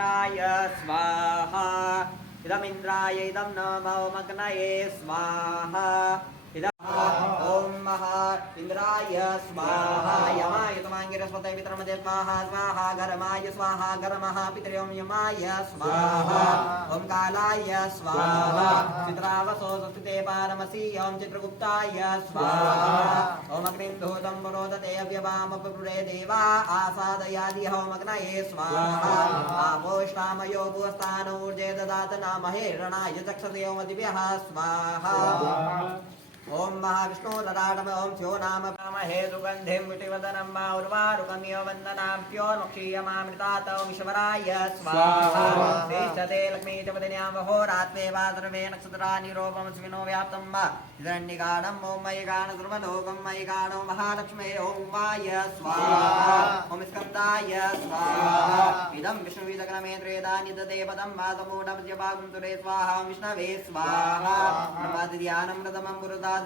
इदमिन्द्राय स्वाहा इदमिन्द्राय इदं नमो मग्नये स्वाहा ओम महा इंद्राय स्वाहा यमाय तमांगिरस्पतये पितरमते स्वाहा स्वाहा गरमाय स्वाहा गरमः पितरं यमाय स्वाहा ओम कालाय स्वाहा चित्रावसो सुस्थिते पारमसि ओम चित्रगुप्ताय स्वाहा ओम अग्निं धूतं पुरोदते अव्यवामपुरे देवा आसादयादि ओम अग्नये स्वाहा आपोष्टामयो भुवस्थानूर्जे ददात नामहे रणाय चक्षसे ओम दिव्यः स्वाहा ओम महाविष्णु ललाटम ओम स्यो नाम हे सुगंधिं विटिवदनं मा उर्वारुकमिव वन्दनाभ्यो नक्षीयमामृतात् ओम ईश्वराय स्वाहा तिष्ठते लक्ष्मी च वदन्यां होरात्मे वा सर्वे नक्षत्राणि रूपं स्विनो व्याप्तं वा हिरण्यगाणं ओम मयि गाण सर्वलोकं मयि गाणो महालक्ष्मे ओम वाय स्वाहा ओम स्कन्दाय स्वाहा इदं विष्णुविदग्नमेत्रेदानि ददे पदं वा समूढमस्य भागं तुरे स्वाहा विष्णवे स्वाहा ब्रह्मादिध्यानं प्रथमं पुरुषा